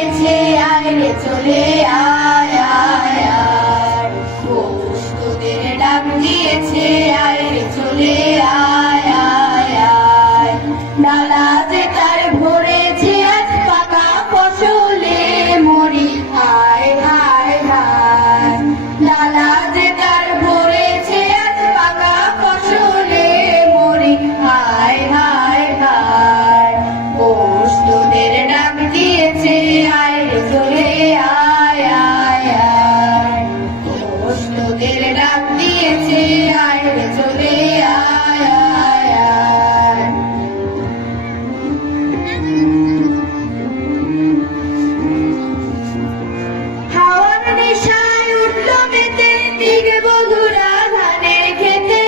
আয় রে চলে আয় আয় আয়, পৌষ তোদের ডাক দিয়েছে আয় রে চলে আয় আয় আয়। ডালা যে তার ভরেছে আজ পাকা ফসলে মরি হায় হায় হায়। ডালা যে তার ভরেছে আজ পাকা ফসলে মরি হায় হায় হায়। পৌষ তোদের ডাক দিয়েছে আয় রে চলে আয় আয় আয়, পৌষ তোদের ডাক দিয়েছে আয় রে চলে আয় আয় আয়। হাওয়ার নেশায় উঠল মেতে দিগ বধুরা ধানের খেতে।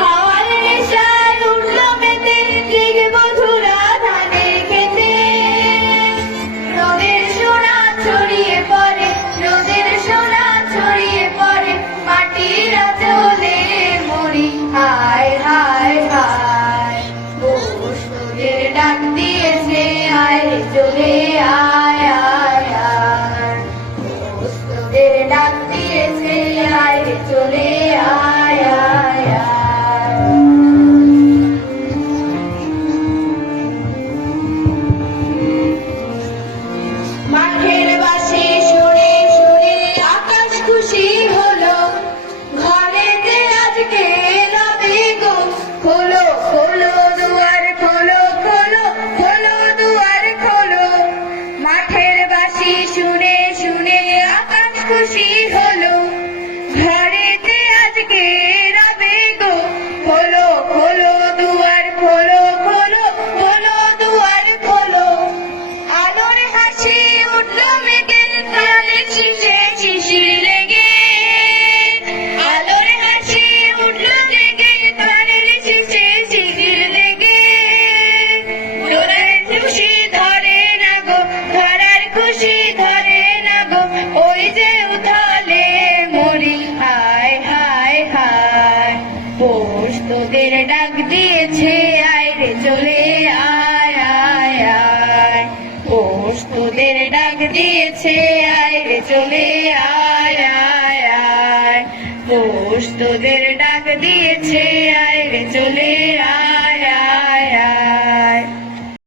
হাওয়ার নেশায় উঠল মেতে দিগ বধুরা ধানের খেতে। রোদের সোনা ছড়িয়ে পড়ে, রোদের সোনা ছড়িয়ে পড়ে, মাটির আঁচলে মরি হায় হায় হায়। পৌষ তোদের ডাক দিয়েছে আয় রে চলে আয় আয় আয়, পৌষ তোদের ডাক দিয়েছে আয় রে চলে আয় আয় আয়। মাঠের বাঁশি শুনে শুনে আকাশ খুশি হলো, ঘরেতে আজকে রবে গো খোলো খোলো দুয়ার খোলো খোলো খোলো দুয়ার খোলো। মাঠের বাঁশি শুনে শুনে আকাশ খুশি হলো, ঘরেতে আজকে রবে গো খোলো খোলো দুয়ার খোলো খোলো খোলো দুয়ার খোলো। আলোর হাসি উঠলো মেঘের তালে শিশে শিশির লেগে, আলোর হাসি উঠলো মেঘের তালে শিশে শিশির লেগে। ধরার খুশি ধরে না গো, ধরার খুশি ধরে না গো, ওই যে উথালে মরি হায় হায় হায়। পৌষ তোদের ডাক দিয়েছে আয় রে চলে আয় আয় আয়, পৌষ তোদের ডাক দিয়েছে আয় রে চলে আয় আয় আয়, পৌষ তোদের ডাক দিয়েছে আয়।